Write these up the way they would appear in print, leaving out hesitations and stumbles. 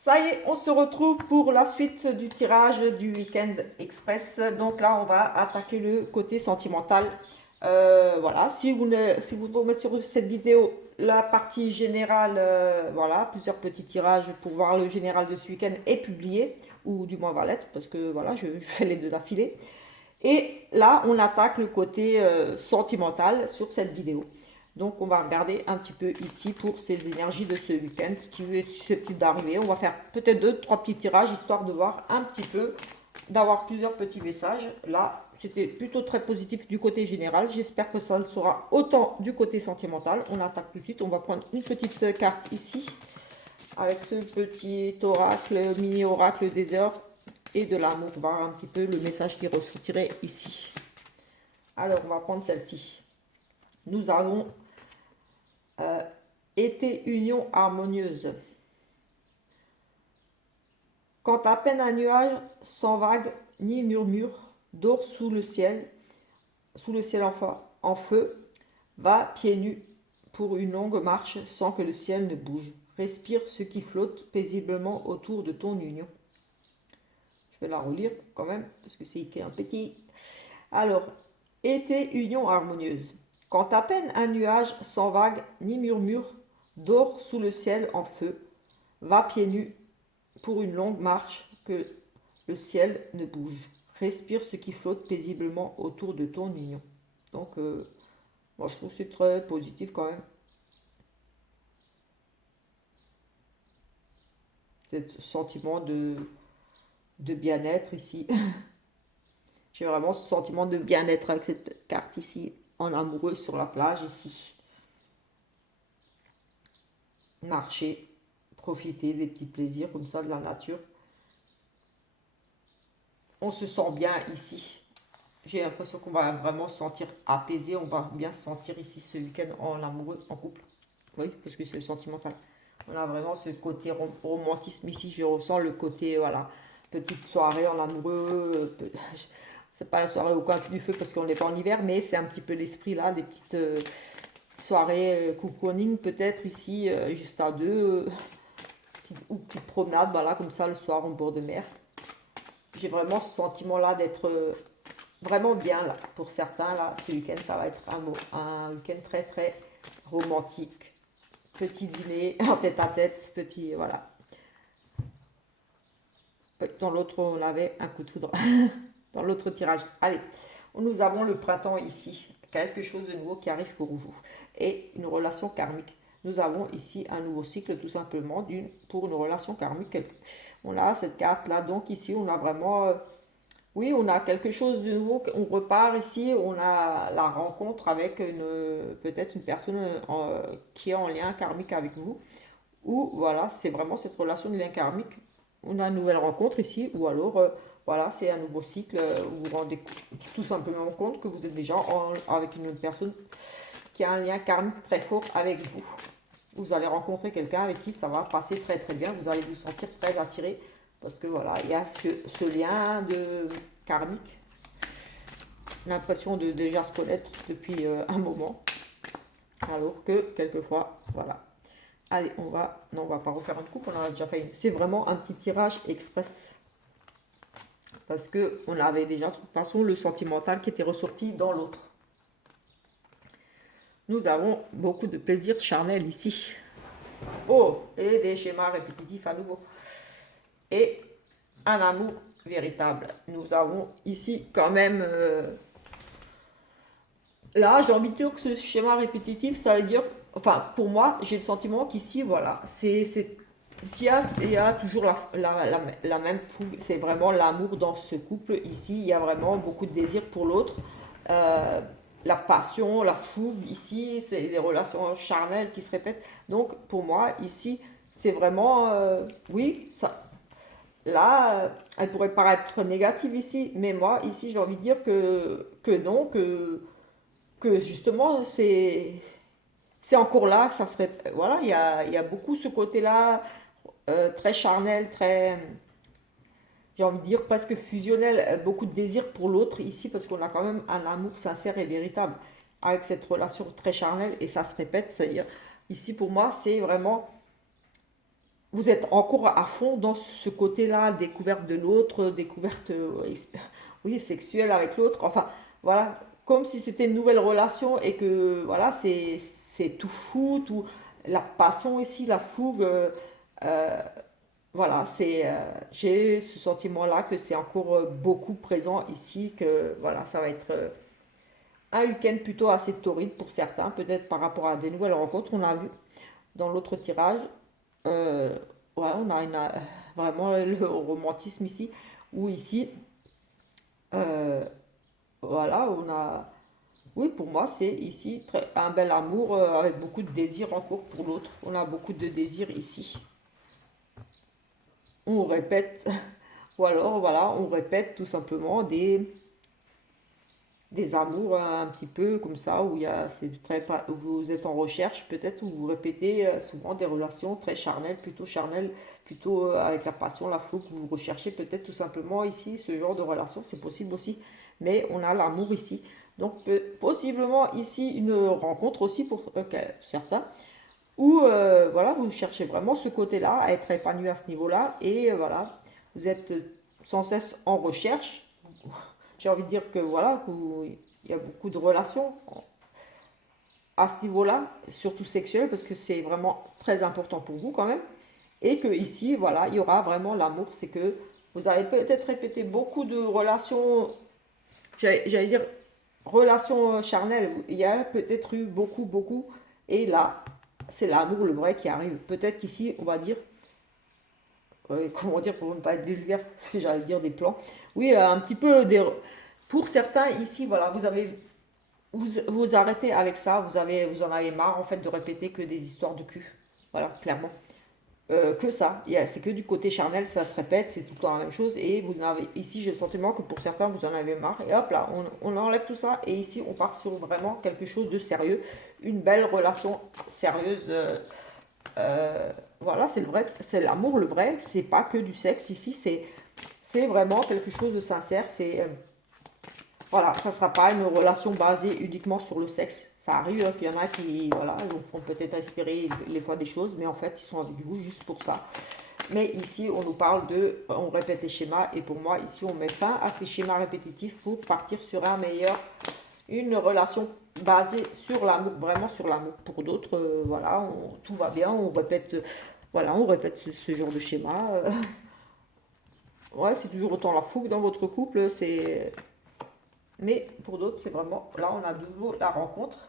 Ça y est, on se retrouve pour la suite du tirage du Week-end Express. Donc là, on va attaquer le côté sentimental. Voilà, si vous tombez sur cette vidéo, la partie générale, voilà, plusieurs petits tirages pour voir le général de ce week-end est publié, ou du moins va l'être, parce que voilà, je fais les deux d'affilée. Et là, on attaque le côté sentimental sur cette vidéo. Donc, on va regarder un petit peu ici pour ces énergies de ce week-end, ce qui est susceptible d'arriver. On va faire peut-être deux, trois petits tirages, histoire de voir un petit peu, d'avoir plusieurs petits messages. Là, c'était plutôt très positif du côté général. J'espère que ça le sera autant du côté sentimental. On attaque tout de suite. On va prendre une petite carte ici, avec ce petit oracle, mini oracle des heures et de l'amour. Voir un petit peu le message qui ressortirait ici. Alors, on va prendre celle-ci. Nous avons été union harmonieuse. Quand à peine un nuage sans vague ni murmure dort sous le ciel en feu, va pieds nus pour une longue marche sans que le ciel ne bouge. Respire ce qui flotte paisiblement autour de ton union. Je vais la relire quand même, parce que c'est écrit un petit. Alors, été union harmonieuse. Quand à peine un nuage sans vague ni murmure dort sous le ciel en feu, va pieds nus pour une longue marche que le ciel ne bouge. Respire ce qui flotte paisiblement autour de ton union. Donc, moi je trouve que c'est très positif quand même. Ce sentiment de bien-être ici. J'ai vraiment ce sentiment de bien-être avec cette carte ici, en amoureux sur la plage ici. Marcher, profiter des petits plaisirs comme ça de la nature. On se sent bien ici. J'ai l'impression qu'on va vraiment se sentir apaisé, on va bien se sentir ici ce week-end en amoureux, en couple. Oui, parce que c'est sentimental. On a vraiment ce côté romantisme ici, je ressens le côté, voilà, petite soirée en amoureux. C'est pas la soirée au coin du feu parce qu'on n'est pas en hiver, mais c'est un petit peu l'esprit là, des petites soirées cocooning peut-être ici, juste à deux, ou petite promenade, voilà, comme ça le soir en bord de mer. J'ai vraiment ce sentiment là d'être vraiment bien là. Pour certains, là, ce week-end, ça va être un week-end très très romantique. Petit dîner en tête à tête, petit, voilà. Dans l'autre, on avait un coup de foudre. Dans l'autre tirage. Allez, nous avons le printemps ici. Quelque chose de nouveau qui arrive pour vous. Et une relation karmique. Nous avons ici un nouveau cycle tout simplement pour une relation karmique. On a cette carte là. Donc ici, on a vraiment oui, on a quelque chose de nouveau, on repart ici, on a la rencontre avec peut-être une personne qui est en lien karmique avec vous, ou voilà, c'est vraiment cette relation de lien karmique. On a une nouvelle rencontre ici, ou alors voilà, c'est un nouveau cycle où vous vous rendez tout simplement compte que vous êtes déjà avec une autre personne qui a un lien karmique très fort avec vous. Vous allez rencontrer quelqu'un avec qui ça va passer très très bien, vous allez vous sentir très attiré parce que voilà, il y a ce lien de karmique, l'impression de déjà se connaître depuis un moment, alors que quelquefois, voilà. Allez, non, on va pas refaire une coupe, on en a déjà fait une. C'est vraiment un petit tirage express parce que on avait déjà de toute façon le sentimental qui était ressorti dans l'autre. Nous avons beaucoup de plaisir charnel ici. Oh, et des schémas répétitifs à nouveau. Et un amour véritable. Nous avons ici quand même... là, j'ai envie de dire que ce schéma répétitif, ça veut dire... Enfin, pour moi, j'ai le sentiment qu'ici, voilà, il y a toujours la même fougue, c'est vraiment l'amour dans ce couple. Ici, il y a vraiment beaucoup de désir pour l'autre. Euh, la passion, la fougue, ici, c'est des relations charnelles qui se répètent. Donc, pour moi, ici, c'est vraiment... oui, ça, là, elle pourrait paraître négative ici, mais moi, ici, j'ai envie de dire que non, que justement, c'est encore là, que ça serait... Voilà, il y a beaucoup ce côté-là, très charnel, très, j'ai envie de dire, presque fusionnel, beaucoup de désir pour l'autre ici, parce qu'on a quand même un amour sincère et véritable avec cette relation très charnelle, et ça se répète, c'est-à-dire, ici, pour moi, c'est vraiment vous êtes encore à fond dans ce côté-là, découverte de l'autre, découverte oui, sexuelle avec l'autre. Enfin, voilà, comme si c'était une nouvelle relation et que voilà, c'est tout fou, tout la passion ici, la fougue. Euh, voilà, j'ai ce sentiment-là que c'est encore beaucoup présent ici, que voilà, ça va être un week-end plutôt assez torride pour certains, peut-être par rapport à des nouvelles rencontres. On a vu dans l'autre tirage. Euh, ouais, on a vraiment le romantisme ici, où ici, euh, voilà, on a, oui, pour moi, c'est ici un bel amour avec beaucoup de désir en cours pour l'autre. On a beaucoup de désir ici. On répète, ou alors, voilà, on répète tout simplement des amours un petit peu comme ça, où où vous êtes en recherche, peut-être, où vous répétez souvent des relations très charnelles, plutôt avec la passion, la fougue, que vous recherchez peut-être tout simplement ici, ce genre de relation, c'est possible aussi, mais on a l'amour ici. Donc possiblement ici une rencontre aussi pour certains, où voilà, vous cherchez vraiment ce côté-là, à être épanoui à ce niveau-là, et voilà, vous êtes sans cesse en recherche. J'ai envie de dire que voilà, il y a beaucoup de relations à ce niveau-là, surtout sexuelles, parce que c'est vraiment très important pour vous quand même. Et que ici, voilà, il y aura vraiment l'amour. C'est que vous avez peut-être répété beaucoup de relations, j'allais dire relations charnelles. Il y a peut-être eu beaucoup. Et là, c'est l'amour, le vrai qui arrive. Peut-être qu'ici, on va dire, comment dire pour ne pas être vulgaire, parce que j'allais dire des plans. Oui, un petit peu des. Pour certains ici, voilà, vous arrêtez avec ça, vous en avez marre en fait de répéter que des histoires de cul. Voilà, clairement. Que ça, c'est que du côté charnel, ça se répète, c'est tout le temps la même chose. Et vous avez, ici, j'ai le sentiment que pour certains, vous en avez marre. Et hop là, on enlève tout ça. Et ici, on part sur vraiment quelque chose de sérieux. Une belle relation sérieuse. Voilà, c'est le vrai, c'est l'amour, le vrai. C'est pas que du sexe. Ici, c'est vraiment quelque chose de sincère. Voilà, ça ne sera pas une relation basée uniquement sur le sexe. Ça arrive qu'il y en a qui, voilà, ils vous font peut-être inspirer les fois des choses, mais en fait, ils sont avec vous juste pour ça. Mais ici, on nous parle on répète les schémas, et pour moi, ici, on met fin à ces schémas répétitifs pour partir sur une relation basée sur l'amour, vraiment sur l'amour. Pour d'autres, voilà, tout va bien, voilà, on répète ce genre de schéma. Ouais, c'est toujours autant la fougue dans votre couple, mais pour d'autres, c'est vraiment, là, on a de nouveau la rencontre,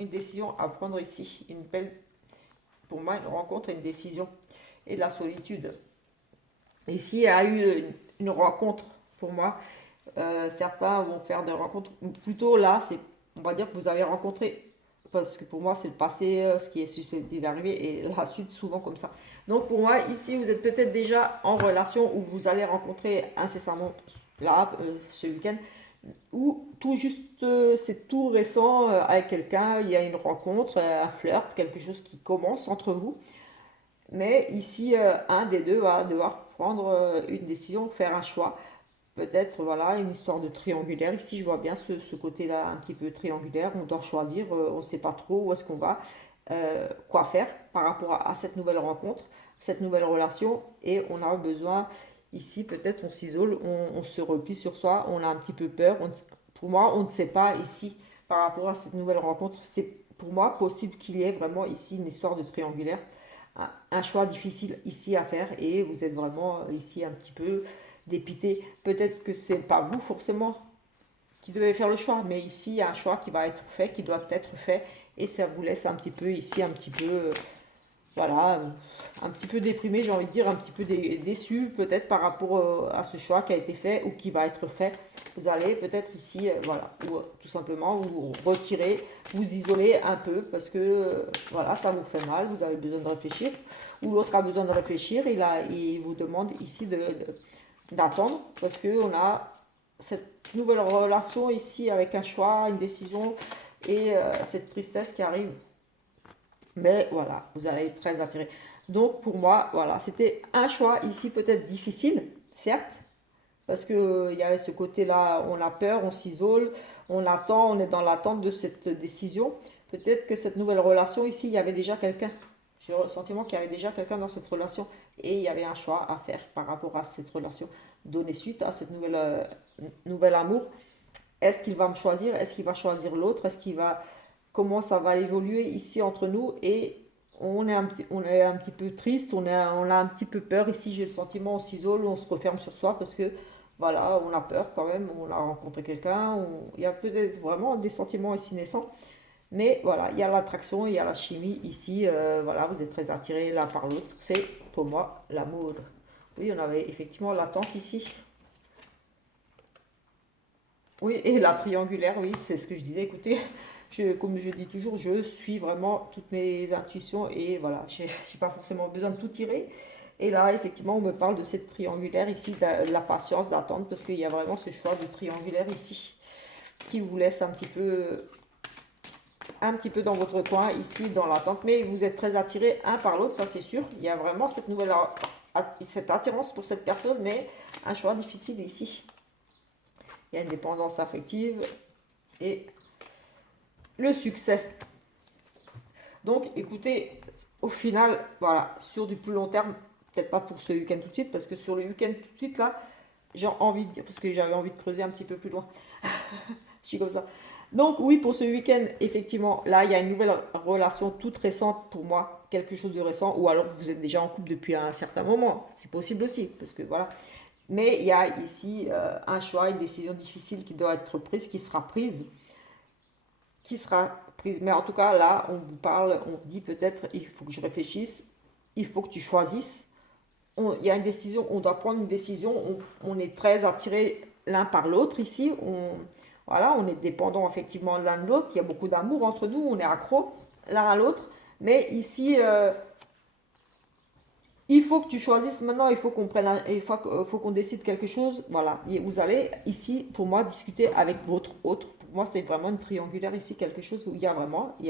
une décision à prendre ici. Une belle, pour moi, une rencontre et une décision. Et la solitude. Ici, il y a eu une rencontre, pour moi. Certains vont faire des rencontres, ou plutôt là, on va dire que vous avez rencontré, parce que pour moi, c'est le passé, ce qui est susceptible d'arriver, et la suite, souvent comme ça. Donc pour moi, ici, vous êtes peut-être déjà en relation où vous allez rencontrer incessamment, là, ce week-end, ou tout juste, c'est tout récent avec quelqu'un, il y a une rencontre, un flirt, quelque chose qui commence entre vous. Mais ici, un des deux va devoir prendre une décision, faire un choix. Peut-être, voilà, une histoire de triangulaire. Ici, je vois bien ce côté-là un petit peu triangulaire. On doit choisir, on ne sait pas trop où est-ce qu'on va, quoi faire par rapport à cette nouvelle rencontre, cette nouvelle relation. Et on a besoin, ici, peut-être on s'isole, on se replie sur soi, on a un petit peu peur. Pour moi, on ne sait pas ici, par rapport à cette nouvelle rencontre, c'est pour moi possible qu'il y ait vraiment ici une histoire de triangulaire. Un choix difficile ici à faire et vous êtes vraiment ici un petit peu dépité. Peut-être que c'est pas vous forcément qui devez faire le choix, mais ici il y a un choix qui va être fait, qui doit être fait, et ça vous laisse un petit peu ici, un petit peu, voilà, un petit peu déprimé, j'ai envie de dire, un petit peu déçu peut-être par rapport à ce choix qui a été fait ou qui va être fait. Vous allez peut-être ici, voilà, ou tout simplement vous retirer, vous isoler un peu parce que voilà, ça vous fait mal, vous avez besoin de réfléchir, ou l'autre a besoin de réfléchir, il vous demande ici d'attendre parce qu'on a cette nouvelle relation ici avec un choix, une décision et cette tristesse qui arrive. Mais voilà, vous allez être très attiré. Donc pour moi, voilà, c'était un choix ici peut-être difficile, certes, parce que il y avait ce côté-là, on a peur, on s'isole, on attend, on est dans l'attente de cette décision. Peut-être que cette nouvelle relation ici, il y avait déjà quelqu'un. J'ai le sentiment qu'il y avait déjà quelqu'un dans cette relation et il y avait un choix à faire par rapport à cette relation. Donner suite à cette nouvel amour. Est-ce qu'il va me choisir? Est-ce qu'il va choisir l'autre? Est-ce qu'il va... Comment ça va évoluer ici entre nous? Et on est un petit peu triste, on a un petit peu peur ici. J'ai le sentiment, on s'isole, on se referme sur soi parce que voilà, on a peur quand même. On a rencontré quelqu'un. Il y a peut-être vraiment des sentiments ici naissants. Mais voilà, il y a l'attraction, il y a la chimie ici. Voilà, vous êtes très attirés l'un par l'autre. C'est pour moi l'amour. Oui, on avait effectivement l'attente ici. Oui, et la triangulaire, oui, c'est ce que je disais. Écoutez, comme je dis toujours, je suis vraiment toutes mes intuitions et voilà, j'ai pas forcément besoin de tout tirer. Et là, effectivement, on me parle de cette triangulaire ici, de la patience d'attendre, parce qu'il y a vraiment ce choix de triangulaire ici qui vous laisse un petit peu dans votre coin ici, dans l'attente. Mais vous êtes très attirés un par l'autre, ça c'est sûr. Il y a vraiment cette attirance pour cette personne, mais un choix difficile ici. Il y a une dépendance affective et le succès. Donc, écoutez, au final, voilà, sur du plus long terme, peut-être pas pour ce week-end tout de suite, parce que sur le week-end tout de suite, là, j'ai envie de dire, parce que j'avais envie de creuser un petit peu plus loin. Je suis comme ça. Donc, oui, pour ce week-end, effectivement, là, il y a une nouvelle relation toute récente pour moi, quelque chose de récent, ou alors vous êtes déjà en couple depuis un certain moment. C'est possible aussi, parce que voilà. Mais il y a ici un choix, une décision difficile qui doit être prise, qui sera prise. Mais en tout cas, là, on vous parle, on vous dit peut-être, il faut que je réfléchisse, il faut que tu choisisses. Il y a une décision, on doit prendre une décision, on est très attirés l'un par l'autre ici, voilà, on est dépendants effectivement l'un de l'autre, il y a beaucoup d'amour entre nous, on est accro l'un à l'autre, mais ici, il faut que tu choisisses maintenant, il faut qu'on prenne, faut qu'on décide quelque chose. Voilà, et vous allez ici, pour moi, discuter avec votre autre. Pour moi, c'est vraiment une triangulaire ici, quelque chose où il y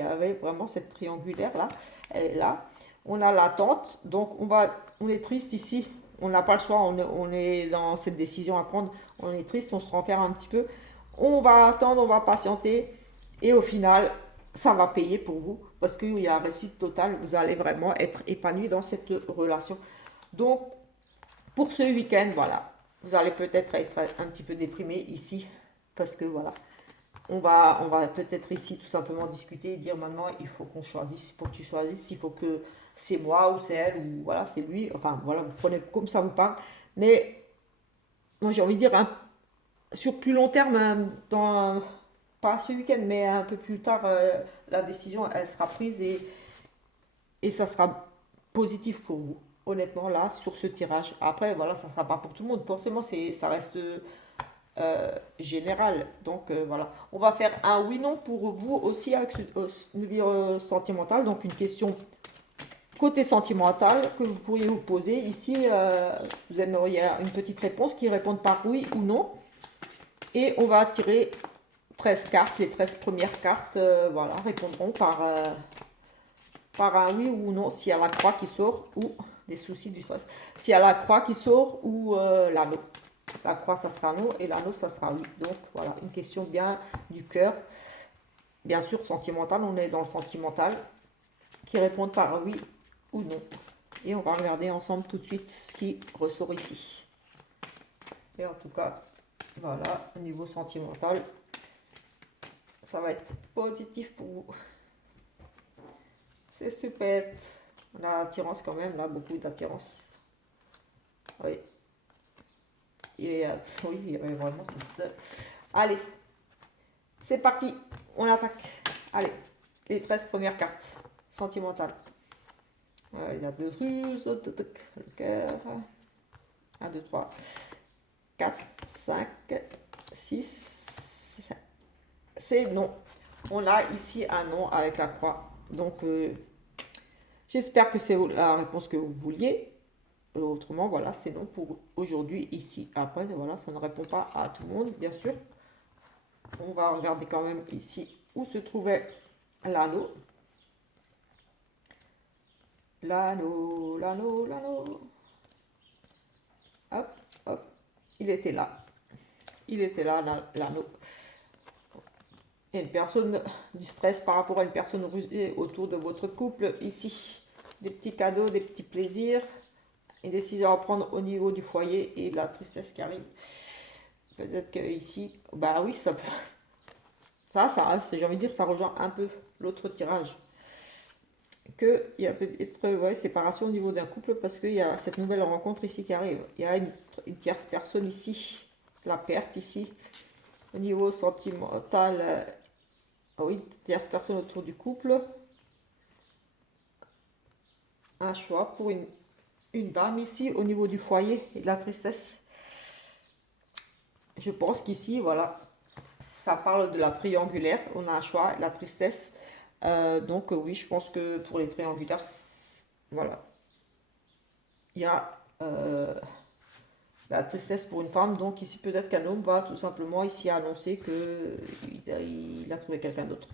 avait vraiment cette triangulaire là, elle est là. On a l'attente, donc on est triste ici. On n'a pas le choix, on est dans cette décision à prendre. On est triste, on se renferme un petit peu. On va attendre, on va patienter, et au final, ça va payer pour vous parce qu'il y a un réussite totale. Vous allez vraiment être épanoui dans cette relation. Donc, pour ce week-end, voilà, vous allez peut-être être un petit peu déprimé ici parce que voilà, on va peut-être ici tout simplement discuter et dire maintenant il faut qu'on choisisse, il faut que tu choisisses, il faut que c'est moi ou c'est elle ou voilà, c'est lui. Enfin voilà, vous prenez comme ça vous parle. Mais moi j'ai envie de dire sur plus long terme, pas ce week-end, mais un peu plus tard, la décision, elle sera prise et ça sera positif pour vous. Honnêtement, là, sur ce tirage. Après, voilà, ça ne sera pas pour tout le monde. Forcément, ça reste général. Donc, voilà. On va faire un oui-non pour vous aussi avec ce niveau sentimental. Donc, une question côté sentimental que vous pourriez vous poser. Ici, vous aimeriez une petite réponse qui répond par oui ou non. Et on va tirer 13 cartes, les 13 premières cartes, voilà, répondront par un oui ou non, s'il y a la croix qui sort ou des soucis du stress. S'il y a la croix qui sort ou l'anneau. La croix, ça sera non et l'anneau, ça sera oui. Donc voilà, une question bien du cœur. Bien sûr, sentimental, on est dans le sentimental, qui répondent par oui ou non. Et on va regarder ensemble tout de suite ce qui ressort ici. Et en tout cas, voilà, au niveau sentimental, ça va être positif pour vous. C'est super. On a l'attirance quand même, là, beaucoup d'attirance. Oui. Et, oui, il y avait vraiment cette... Allez, c'est parti. On attaque. Allez, les 13 premières cartes sentimentales. Il y a deux ruses, le cœur. 1, 2, 3, 4, 5, 6. C'est non. On a ici un non avec la croix. Donc, j'espère que c'est la réponse que vous vouliez. Autrement, voilà, c'est non pour aujourd'hui ici. Après, voilà, ça ne répond pas à tout le monde, bien sûr. On va regarder quand même ici où se trouvait l'anneau. L'anneau, l'anneau, l'anneau. Hop, hop. Il était là. Il était là, l'anneau. Il y a une personne du stress par rapport à une personne rusée autour de votre couple ici. des petits cadeaux, des petits plaisirs, une décision à prendre au niveau du foyer et de la tristesse qui arrive. Peut-être que ici, bah oui, j'ai envie de dire, ça rejoint un peu l'autre tirage. Qu'il y a peut-être ouais, séparation au niveau d'un couple parce qu'il y a cette nouvelle rencontre ici qui arrive. Il y a une tierce personne ici, la perte ici. Au niveau sentimental, oui, une tierce personne autour du couple. Un choix pour une dame ici au niveau du foyer et de la tristesse. Je pense qu'ici, voilà, ça parle de la triangulaire. On a un choix, la tristesse. Donc oui, je pense que pour les triangulaires, voilà, il y a la tristesse pour une femme. Donc ici, peut-être qu'un homme va tout simplement ici annoncer qu'il a trouvé quelqu'un d'autre.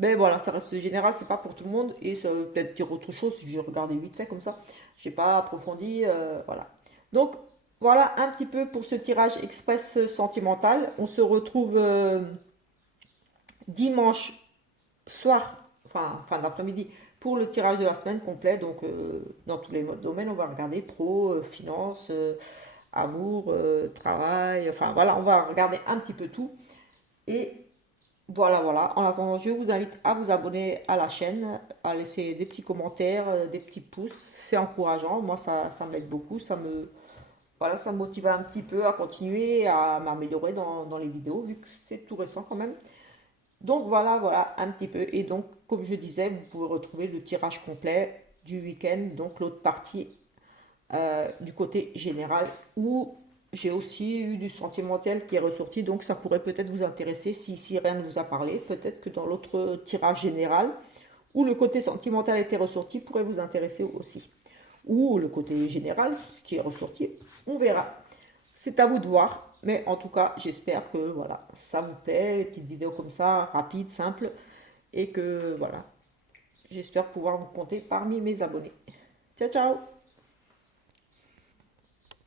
Mais voilà, ça reste général, c'est pas pour tout le monde. Et ça veut peut-être dire autre chose, si j'ai regardé vite fait comme ça. J'ai pas approfondi, voilà. Donc voilà un petit peu pour ce tirage express sentimental. On se retrouve dimanche soir, enfin fin d'après-midi, pour le tirage de la semaine complet. Donc dans tous les domaines, on va regarder pro, finance, amour, travail, enfin voilà, on va regarder un petit peu tout. Et voilà, voilà. En attendant, je vous invite à vous abonner à la chaîne, à laisser des petits commentaires, des petits pouces. C'est encourageant. Moi, ça m'aide beaucoup. Voilà, ça me motive un petit peu à continuer, à m'améliorer dans les vidéos, vu que c'est tout récent quand même. Donc voilà, voilà, un petit peu. Et donc, comme je disais, vous pouvez retrouver le tirage complet du week-end, donc l'autre partie du côté général, où j'ai aussi eu du sentimental qui est ressorti, donc ça pourrait peut-être vous intéresser si rien ne vous a parlé. Peut-être que dans l'autre tirage général, où le côté sentimental était ressorti, pourrait vous intéresser aussi. Ou le côté général, ce qui est ressorti, on verra. C'est à vous de voir. Mais en tout cas, j'espère que voilà, ça vous plaît, les petites vidéos comme ça, rapides, simples, et que voilà, j'espère pouvoir vous compter parmi mes abonnés. Ciao, ciao!